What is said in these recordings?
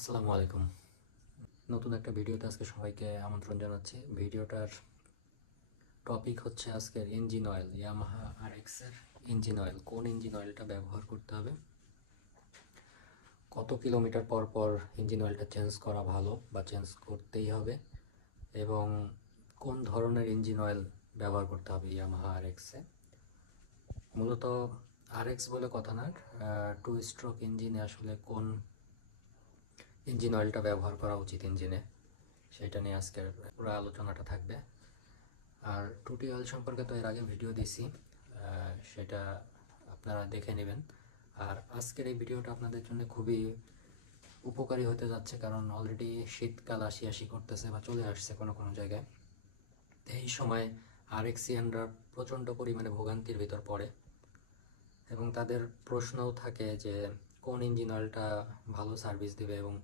আসসালামু আলাইকুম। নতুন একটা ভিডিওতে আজকে সবাইকে আমন্ত্রণ জানাচ্ছি। ভিডিওটার টপিক হচ্ছে আজকের ইঞ্জিন অয়েল, ইয়ামাহা আরএক্স এর ইঞ্জিন অয়েল। কোন ইঞ্জিন অয়েলটা ব্যবহার করতে হবে, কত কিলোমিটার পর পর ইঞ্জিন অয়েলটা চেঞ্জ করা ভালো বা চেঞ্জ করতেই হবে, এবং কোন ধরনের ইঞ্জিন অয়েল ব্যবহার করতে হবে ইয়ামাহা আরএক্সে। মূলত আরএক্স বলে কথা না, টু স্ট্রোক ইঞ্জিনে আসলে কোন ইঞ্জিন অয়েলটা ব্যবহার করা উচিত ইঞ্জিনে, সেটা নিয়ে আজকের পুরো আলোচনাটা থাকবে। আর টুটি অয়েল সম্পর্কে তো এর আগে ভিডিও দিছি, সেটা আপনারা দেখে নেবেন। আর আজকের এই ভিডিওটা আপনাদের জন্য খুবই উপকারী হতে যাচ্ছে, কারণ অলরেডি শীতকাল আসি আসি করতেছে বা চলে আসছে কোনো কোনো জায়গায়। এই সময় আরএক্সিয়ানরা প্রচণ্ড পরিমাণে ভোগান্তির ভিতর পড়ে, এবং তাদের প্রশ্নও থাকে যে কোন ইঞ্জিন অয়েলটা ভালো সার্ভিস দেবে, এবং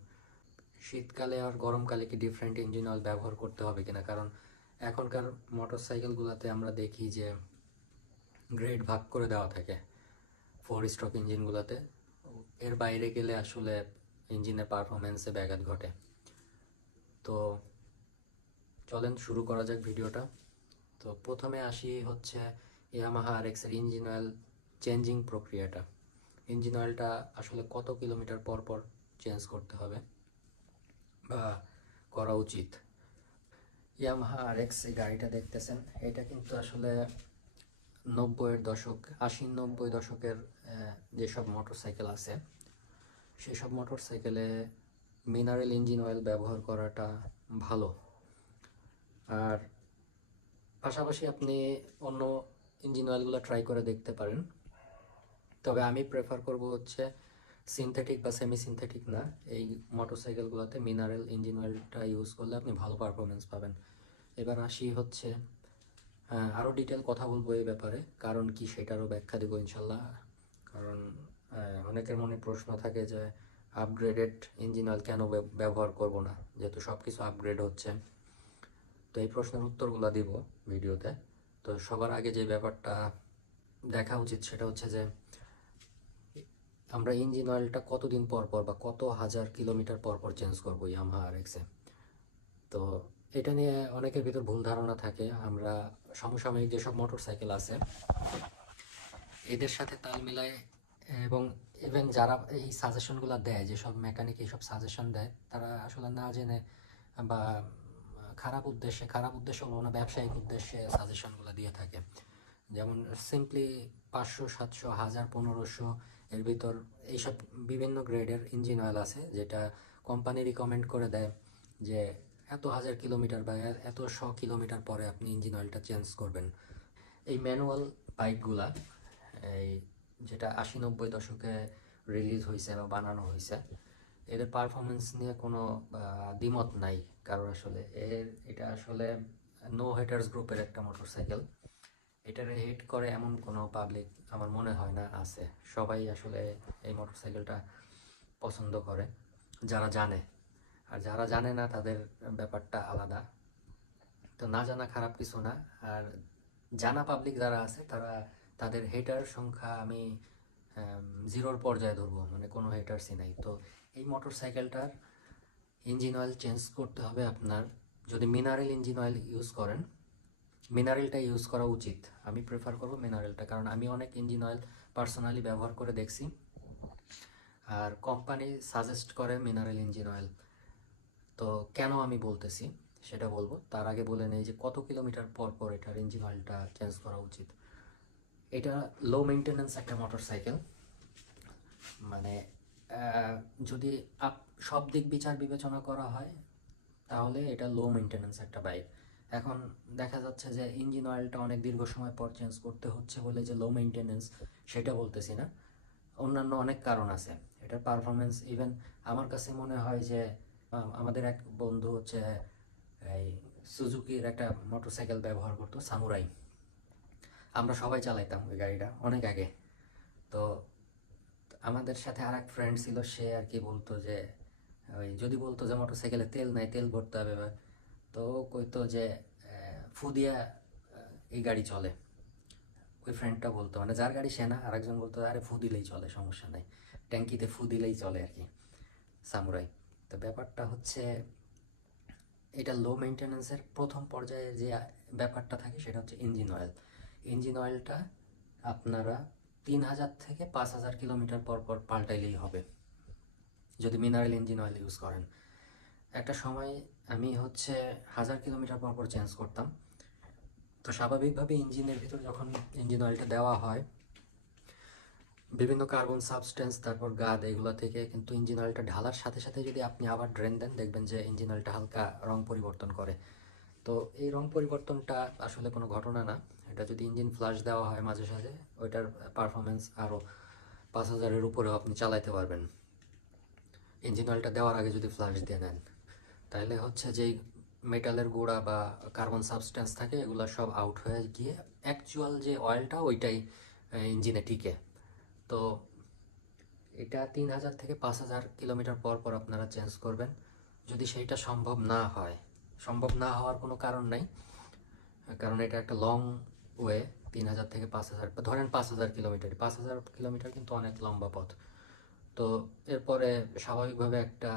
শীতকালে আর গরমকালে কি ডিফারেন্ট ইঞ্জিন অয়েল ব্যবহার করতে হবে কিনা। কারণ এখনকার মোটর সাইকেলগুলোতে আমরা দেখি যে গ্রেড ভাগ করে দেওয়া থাকে ফোর স্ট্রোক ইঞ্জিনগুলোতে। এর বাইরে গেলে আসলে ইঞ্জিনের পারফরমেন্সে ব্যাঘাত ঘটে। তো চলেন শুরু করা যাক ভিডিওটা। তো প্রথমে আসি হচ্ছে ইয়ামাহা আরএক্স এর ইঞ্জিন অয়েল চেঞ্জিং প্রক্রিয়াটা। ইঞ্জিন অয়েলটা আসলে কত কিলোমিটার পর পর চেঞ্জ করতে হবে বা করা উচিত। ইয়ামাহা আরএক্স এই গাড়িটা দেখতেছেন, এটা কিন্তু আসলে 90-এর দশক, 80-90 দশকের যেসব মোটরসাইকেল আছে সেসব মোটরসাইকেলে মিনারেল ইঞ্জিন অয়েল ব্যবহার করাটা ভালো। আর পাশাপাশি আপনি অন্য ইঞ্জিন অয়েলগুলো ট্রাই করে দেখতে পারেন, তবে আমি প্রেফার করব হচ্ছে সিনথেটিক বা সেমি সিনথেটিক না, এই মোটরসাইকেলগুলোতে মিনারেল ইঞ্জিন অয়েলটা ইউজ করলে আপনি ভালো পারফরমেন্স পাবেন। এবার আসি হচ্ছে আরও ডিটেল কথা বলবো এই ব্যাপারে, কারণ কি সেটারও ব্যাখ্যা দেবো ইনশাল্লাহ। কারণ অনেকের মনে প্রশ্ন থাকে যে আপগ্রেডেড ইঞ্জিন অয়েল কেন ব্যবহার করব না, যেহেতু সব কিছু আপগ্রেড হচ্ছে। তো এই প্রশ্নের উত্তরগুলো দিব ভিডিওতে। তো সবার আগে যে ব্যাপারটা দেখা উচিত সেটা হচ্ছে যে আমরা ইঞ্জিন অয়েলটা কতদিন পর পর বা কত হাজার কিলোমিটার পর পর চেঞ্জ করবো ইয়ামাহা আরএক্সে। তো এটা নিয়ে অনেকের ভিতর ভুল ধারণা থাকে। আমরা সমসাময়িক যেসব মোটর সাইকেল আছে এদের সাথে তাল মিলায়, এবং ইভেন যারা এই সাজেশনগুলো দেয়, যেসব মেকানিক এইসব সাজেশন দেয়, তারা আসলে না জেনে বা খারাপ উদ্দেশ্য হলো না, ব্যবসায়িক উদ্দেশ্যে সাজেশনগুলো দিয়ে থাকে। যেমন সিম্পলি 500, 700, 1000, 1500 এর ভিতর এইসব বিভিন্ন গ্রেডের ইঞ্জিন অয়েল আছে, যেটা কোম্পানি রিকমেন্ড করে দেয় যে এত হাজার কিলোমিটার বা এত 100 কিলোমিটার পরে আপনি ইঞ্জিন অয়েলটা চেঞ্জ করবেন। এই ম্যানুয়াল বাইকগুলা, এই যেটা 80-90 দশকে রিলিজ হয়েছে বা বানানো হয়েছে, এদের পারফরমেন্স নিয়ে কোনো দ্বিমত নাই কারণ আসলে এটা আসলে নো হেটার্স গ্রুপের একটা মোটরসাইকেল। এটারে হেট করে এমন কোনো পাবলিক আমার মনে হয় না আছে। সবাই আসলে এই মোটরসাইকেলটা পছন্দ করে যারা জানে, আর যারা জানে না তাদের ব্যাপারটা আলাদা। তো না জানা খারাপ কিছু না। আর জানা পাবলিক যারা আছে তারা, তাদের হেটার সংখ্যা আমি জিরোর পর্যায়ে ধরবো, মানে কোনো হেটার্সই নাই। তো এই মোটরসাইকেলটার ইঞ্জিন অয়েল চেঞ্জ করতে হবে আপনার। যদি মিনারেল ইঞ্জিন অয়েল ইউজ করেন, মিনারেলটা ইউজ করা উচিত। আমি প্রেফার করব মিনারেলটা, কারণ আমি অনেক ইঞ্জিন অয়েল পার্সোনালি ব্যবহার করে দেখছি, আর কোম্পানি সাজেস্ট করে মিনারেল ইঞ্জিন অয়েল। তো কেন আমি বলতেছি সেটা বলবো, তার আগে বলে নেই যে কত কিলোমিটার পর পর এটার ইঞ্জিন অয়েলটা চেঞ্জ করা উচিত। এটা লো মেনটেন্যান্স একটা মোটরসাইকেল, মানে যদি সব দিক বিচার বিবেচনা করা হয় তাহলে এটা লো মেনটেন্যান্স একটা বাইক। এখন দেখা যাচ্ছে যে ইঞ্জিন অয়েলটা অনেক দীর্ঘ সময় পর চেঞ্জ করতে হচ্ছে বলে যে লো মেনটেন্যান্স, সেটা বলতেছি না। অন্যান্য অনেক কারণ আছে এটার পারফরমেন্স। ইভেন আমার কাছে মনে হয় যে আমাদের এক বন্ধু হচ্ছে এই সুজুকির একটা মোটরসাইকেল ব্যবহার করতো, সামুরাই। আমরা সবাই চালাইতাম ওই গাড়িটা অনেক আগে। তো আমাদের সাথে আর এক ফ্রেন্ড ছিল, সে আর কি বলতো যে ওই যদি বলতো যে মোটরসাইকেলে তেল নাই, তেল ভরতে হবে, তো কইতো যে ফু দিয়া এই গাড়ি চলে। ওই ফ্রেন্ডটা বলতো, মানে যার গাড়ি সে না, আরেকজন বলতো আরে ফু দিলেই চলে, সমস্যা নাই, ট্যাঙ্কিতে ফু দিলেই চলে আর কি, সামুরাই। তো ব্যাপারটা হচ্ছে, এটা লো মেনটেন্যান্সের প্রথম পর্যায়ে যে ব্যাপারটা থাকে সেটা হচ্ছে ইঞ্জিন অয়েল। ইঞ্জিন অয়েলটা আপনারা 3000 থেকে 5000 কিলোমিটার পর পর পাল্টাইলেই হবে যদি মিনারেল ইঞ্জিন অয়েল ইউজ করেন। একটা সময় আমি হচ্ছে 1000 কিলোমিটার পর পর চেঞ্জ করতাম। তো স্বাভাবিকভাবে ইঞ্জিনের ভিতর যখন ইঞ্জিন অয়েলটা দেওয়া হয়, বিভিন্ন কার্বন সাবস্টেন্স, তারপর গাদ, এগুলো থেকে কিন্তু ইঞ্জিন অয়েলটা ঢালার সাথে সাথে যদি আপনি আবার ড্রেন দেন, দেখবেন যে ইঞ্জিন অয়েলটা হালকা রং পরিবর্তন করে। তো এই রং পরিবর্তনটা আসলে কোনো ঘটনা না। এটা যদি ইঞ্জিন ফ্লাশ দেওয়া হয় মাঝে সাঝে, ওইটার পারফরমেন্স আরও 5000-এর উপরেও আপনি চালাইতে পারবেন। ইঞ্জিন অয়েলটা দেওয়ার আগে যদি ফ্লাশ দিয়ে নেন, তাহলে হচ্ছে যেই মেটালের গুঁড়া বা কার্বন সাবস্টেন্স থাকে, এগুলো সব আউট হয়ে গিয়ে অ্যাকচুয়াল যে অয়েলটা ওইটাই ইঞ্জিনে টিকে। তো এটা 3000 থেকে 5000 কিলোমিটার পর পর আপনারা চেঞ্জ করবেন। যদি সেইটা সম্ভব না হওয়ার কোনো কারণ নাই, কারণ এটা একটা লং ওয়ে। 3000 থেকে 5000, ধরেন 5000 কিলোমিটার, 5000 কিলোমিটার কিন্তু অনেক লম্বা পথ। তো এরপরে স্বাভাবিকভাবে একটা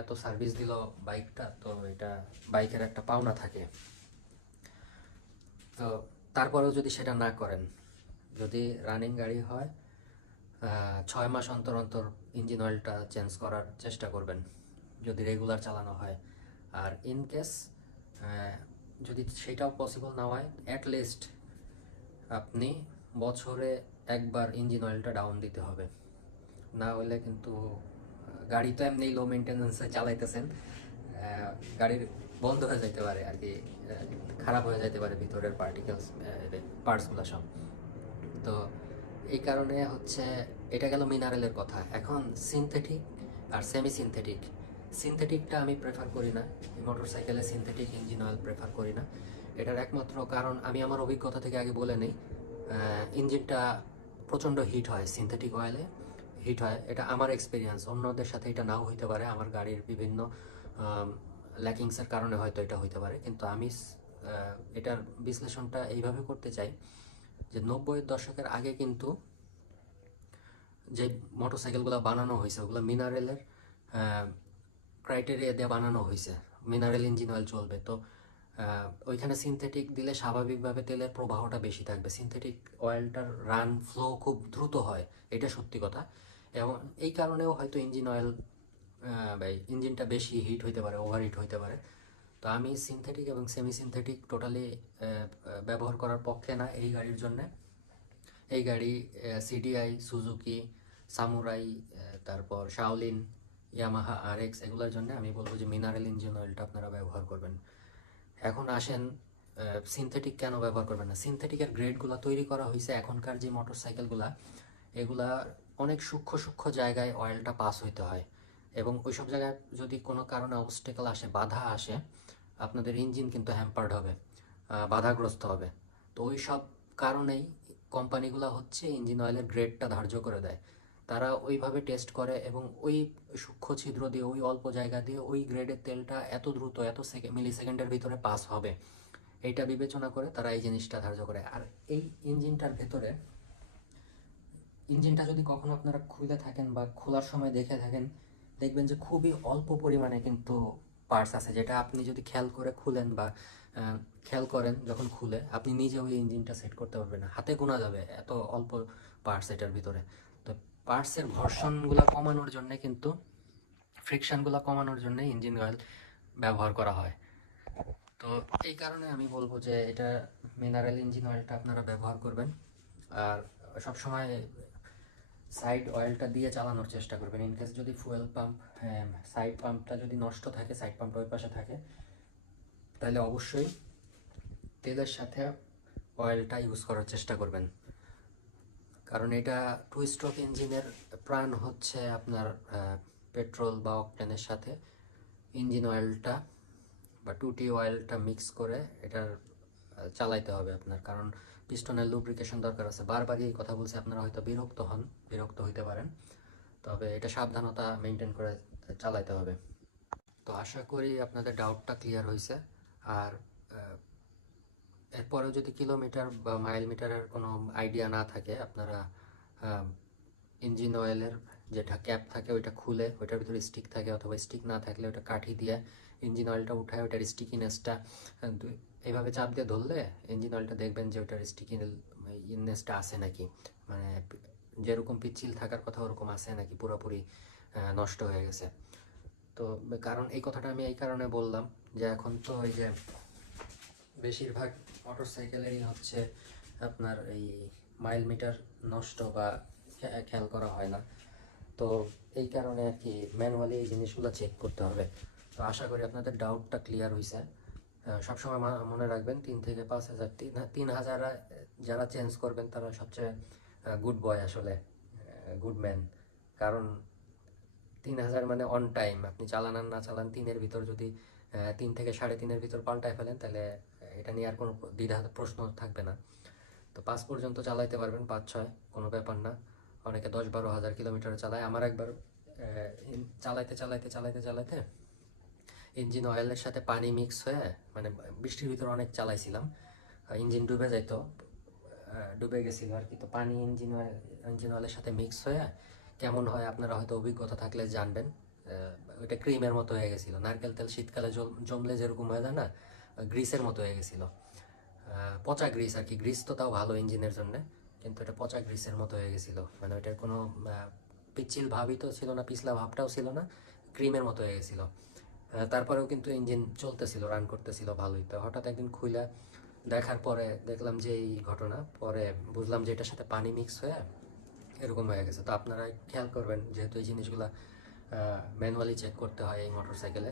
এত সার্ভিস দিল বাইকটা, তো এটা বাইকের একটা পাওনা থাকে। তো তারপরেও যদি সেটা না করেন, যদি রানিং গাড়ি হয়, 6 মাস অন্তর অন্তর ইঞ্জিন অয়েলটা চেঞ্জ করার চেষ্টা করবেন যদি রেগুলার চালানো হয়। আর ইন কেস যদি সেটাও পসিবল না হয়, অ্যাটলিস্ট আপনি বছরে একবার ইঞ্জিন অয়েলটা ডাউন দিতে হবে। না হলে কিন্তু গাড়ি তো এমনি লো মেনটেন্যান্সে চালাইতেছেন, গাড়ির বন্ধ হয়ে যেতে পারে আর কি, খারাপ হয়ে যেতে পারে ভিতরের পার্টসগুলো সব। তো এই কারণে হচ্ছে, এটা গেল মিনারেলের কথা। এখন সিনথেটিক আর সেমি সিনথেটিক। সিনথেটিকটা আমি প্রেফার করি না, মোটরসাইকেলে সিনথেটিক ইঞ্জিন অয়েল প্রেফার করি না। এটার একমাত্র কারণ আমি আমার অভিজ্ঞতা থেকে আগে বলে নেই। ইঞ্জিনটা প্রচণ্ড হিট হয়, সিনথেটিক অয়েলে হিট হয়, এটা আমার এক্সপিরিয়েন্স। অন্যদের সাথে এটা নাও হইতে পারে, আমার গাড়ির বিভিন্ন ল্যাকিংসের কারণে হয়তো এটা হইতে পারে, কিন্তু আমি এটার বিশ্লেষণটা এইভাবে করতে চাই যে 90-এর দশকের আগে কিন্তু যে মোটরসাইকেলগুলো বানানো হয়েছে, ওগুলো মিনারেলের ক্রাইটেরিয়া দিয়ে বানানো হয়েছে, মিনারেল ইঞ্জিন অয়েল চলবে। তো ওইখানে সিনথেটিক দিলে স্বাভাবিকভাবে তেলের প্রবাহটা বেশি থাকবে, সিনথেটিক অয়েলটার রান ফ্লো খুব দ্রুত হয়, এটা সত্যি কথা। এবং এই কারণেও হয়তো ইঞ্জিনটা বেশি হিট হইতে পারে, ওভার হিট হইতে পারে। তো আমি সিনথেটিক এবং সেমি সিনথেটিক টোটালি ব্যবহার করার পক্ষে না এই গাড়ির জন্যে। এই গাড়ি সিডিআই, সুজুকি, সামুরাই, তারপর শাওলিন, ইয়ামাহা আরএক্স, এগুলোর জন্য আমি বলবো যে মিনারেল ইঞ্জিন অয়েলটা আপনারা ব্যবহার করবেন। এখন আসেন, সিনথেটিক কেন ব্যবহার করবেন না? সিনথেটিকের গ্রেডগুলো তৈরি করা হয়েছে এখনকার যে মোটরসাইকেলগুলা, এগুলা অনেক সূক্ষ্ম সূক্ষ্ম জায়গায় অয়েলটা পাস হইতে হয়, এবং ওইসব জায়গায় যদি কোনো কারণে অবস্টেকল আসে, বাধা আসে, আপনাদের ইঞ্জিন কিন্তু হ্যাম্পার্ড হবে, বাধাগ্রস্ত হবে। তো ওই সব কারণেই কোম্পানিগুলো হচ্ছে ইঞ্জিন অয়েলের গ্রেডটা ধার্য করে দেয়। তারা ওইভাবে টেস্ট করে এবং ওই সূক্ষ্ম ছিদ্র দিয়ে, ওই অল্প জায়গা দিয়ে ওই গ্রেডের তেলটা এত দ্রুত, এত মিলি সেকেন্ডের ভিতরে পাস হবে, এইটা বিবেচনা করে তারা এই জিনিসটা ধার্য করে। আর এই ইঞ্জিনটার ভেতরে, ইঞ্জিনটা যদি কখনো আপনারা খুলে থাকেন বা খোলার সময় দেখে থাকেন, দেখবেন যে খুবই অল্প পরিমাণে কিন্তু পার্টস আছে, যেটা আপনি যদি খেয়াল করে খুলেন বা খেয়াল করেন, যখন খুলে আপনি নিজে ওই ইঞ্জিনটা সেট করতে পারবেন না, হাতে গোনা যাবে এত অল্প পার্টস এটার ভিতরে। তো পার্টসের ঘর্ষণগুলো কমানোর জন্য কিন্তু, ফ্রিকশনগুলো কমানোর জন্য ইঞ্জিন অয়েল ব্যবহার করা হয়। তো এই কারণে আমি বলবো যে এটা মিনারেল ইঞ্জিন অয়েলটা আপনারা ব্যবহার করবেন। আর সবসময় সাইড অয়েলটা দিয়ে চালানোর চেষ্টা করবেন। ইনকেস যদি ফুয়েল পাম্প, সাইড পাম্পটা যদি নষ্ট থাকে, সাইড পাম্পটা ওই পাশে থাকে, তাহলে অবশ্যই তেলের সাথে অয়েলটা ইউজ করার চেষ্টা করবেন। কারণ এটা 2 স্ট্রোক ইঞ্জিনের প্রাণ হচ্ছে আপনার পেট্রোল বা অকটেনের সাথে ইঞ্জিন অয়েলটা বা 2T অয়েলটা মিক্স করে এটার চালাইতে হবে আপনার। কারণ পিস্টনের লুব্রিকেশন দরকার আছে। বারবারই এই কথা বলছি, আপনারা হয়তো বিরক্ত হইতে পারেন, তবে এটা সাবধানতা মেনটেন করে চালাইতে হবে। তো আশা করি আপনাদের ডাউটটা ক্লিয়ার হয়েছে। আর এরপরেও যদি কিলোমিটার বা মাইল মিটারের কোনো আইডিয়া না থাকে, আপনারা ইঞ্জিন অয়েলের যেটা ক্যাপ থাকে ওইটা খুলে ওইটার ভিতরে স্টিক থাকে, অথবা স্টিক না থাকলে ওটা কাঠি দিয়ে ইঞ্জিন অয়েলটা উঠায় ওইটার স্টিকিনেসটা এইভাবে চাপ দিয়ে ধরলে ইঞ্জিন অয়েলটা দেখবেন যে ওইটার স্টিকিনেসটা আছে নাকি, মানে যেরকম পিচ্ছিল থাকার কথা ওরকম আছে নাকি পুরোপুরি নষ্ট হয়ে গেছে। তো কারণ এই কথাটা আমি এই কারণে বললাম যে এখন তো ওই যে বেশিরভাগ মোটরসাইকেলেরই হচ্ছে আপনার এই মাইল মিটার নষ্ট বা খেয়াল করা হয় না। তো এই কারণে আর কি ম্যানুয়ালি এই জিনিসগুলো চেক করতে হবে। তো আশা করি আপনাদের ডাউটটা ক্লিয়ার হয়েছে। সবসময় মনে রাখবেন 3 থেকে 5 হাজার, 3 হাজার যারা চেঞ্জ করবেন তারা সবচেয়ে গুড বয়, আসলে গুড ম্যান। কারণ 3 হাজার মানে অন টাইম, আপনি চালান আর না চালান 3-এর ভিতর যদি 3 থেকে 3.5-এর ভিতর পাল্টায় ফেলেন তাহলে এটা নিয়ে আর কোনো দ্বিধা প্রশ্ন থাকবে না। তো 5 পর্যন্ত চালাইতে পারবেন, 5-6 কোনো ব্যাপার না। অনেকে 10-12 হাজার কিলোমিটার চালায়। আমার একবার চালাইতে চালাইতে চালাইতে চালাইতে ইঞ্জিন অয়েলের সাথে পানি মিক্স হয়ে, মানে বৃষ্টির ভিতরে অনেক চালাইছিলাম, ইঞ্জিন ডুবে যাইতো, ডুবে গেছিলো আর কি। তো পানি ইঞ্জিন অয়েলের সাথে মিক্স হয়ে কেমন হয় আপনারা হয়তো অভিজ্ঞতা থাকলে জানবেন, ওইটা ক্রিমের মতো হয়ে গেছিলো। নারকেল তেল শীতকালে জমলে যেরকম হয়ে যায় না, গ্রিসের মতো হয়ে গেছিলো। পচা গ্রিস আর কি, গ্রিস তো তাও ভালো ইঞ্জিনের জন্য, কিন্তু এটা পচা গ্রিসের মতো হয়ে গেছিলো। মানে ওইটার কোনো পিচ্ছিল ভাবই তো ছিল না, পিছলা ভাবটাও ছিল না, ক্রিমের মতো হয়ে গেছিলো। তারপরেও কিন্তু ইঞ্জিন চলতেছিল, রান করতেছিল ভালোই। তো হঠাৎ একদিন খুইলা দেখার পরে দেখলাম যে এই ঘটনা, পরে বুঝলাম যে এটার সাথে পানি মিক্স হয়ে এরকম হয়ে গেছে। তো আপনারা খেয়াল করবেন, যেহেতু এই জিনিসগুলো ম্যানুয়ালি চেক করতে হয় এই মোটরসাইকেলে।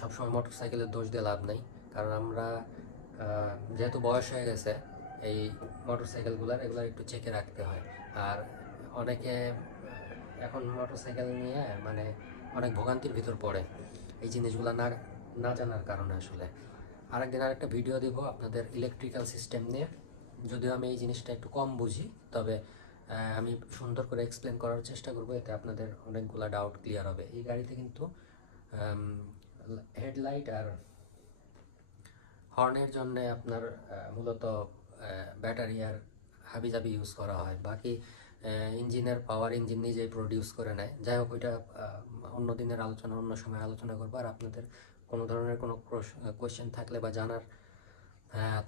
সবসময় মোটরসাইকেলের দোষ দিয়ে লাভ নেই, কারণ আমরা যেহেতু বয়স হয়ে গেছে এই মোটরসাইকেলগুলোর, এগুলো একটু চেকে রাখতে হয়। আর অনেকে এখন মোটরসাইকেল নিয়ে মানে অনেক ভোগান্তির ভিতর পড়ে এই জিনিসগুলো না না জানার কারণে আসলে। আরেকদিন আরেকটা ভিডিও দিব আপনাদের ইলেকট্রিক্যাল সিস্টেম নিয়ে, যদিও আমি এই জিনিসটা একটু কম বুঝি, তবে আমি সুন্দর করে এক্সপ্লেন করার চেষ্টা করবো, এতে আপনাদের অনেকগুলো ডাউট ক্লিয়ার হবে। এই গাড়িতে কিন্তু হেডলাইট আর হর্নের জন্য আপনার মূলত ব্যাটারি আর হাবিজাবি ইউজ করা হয়। বাকি ইঞ্জিনের পাওয়ার ইঞ্জিন নিজেই প্রডিউস করে নেয়। যাই হোক, ওইটা অন্য দিনের আলোচনা, অন্য সময় আলোচনা করবো। আর আপনাদের কোনো ধরনের কোনো কোয়েশ্চেন থাকলে বা জানার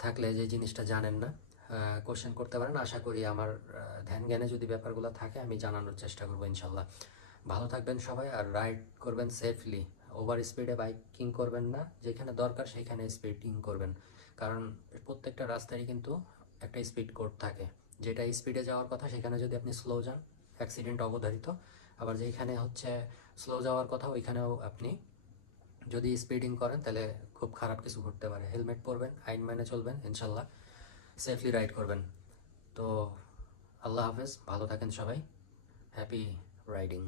থাকলে, যে জিনিসটা জানেন না, কোয়েশ্চেন করতে পারেন। আশা করি আমার ধ্যান জ্ঞানে যদি ব্যাপারগুলো থাকে আমি জানানোর চেষ্টা করবো ইনশাল্লাহ। ভালো থাকবেন সবাই, আর রাইড করবেন সেফলি। ওভার স্পিডে বাইকিং করবেন না, যেখানে দরকার সেইখানে স্পিডিং করবেন। কারণ প্রত্যেকটা রাস্তায় কিন্তু একটা স্পিড কোড থাকে, যেটা স্পিডে যাওয়ার কথা সেখানে যদি আপনি স্লো যান অ্যাক্সিডেন্ট অবধারিত। আবার যেখানে হচ্ছে স্লো যাওয়ার কথা ওইখানেও আপনি যদি স্পিডিং করেন তাহলে খুব খারাপ কিছু ঘটতে পারে। হেলমেট পরবেন, আইন মেনে চলবেন, ইনশাল্লাহ সেফলি রাইড করবেন। তো আল্লাহ হাফেজ, ভালো থাকেন সবাই, হ্যাপি রাইডিং।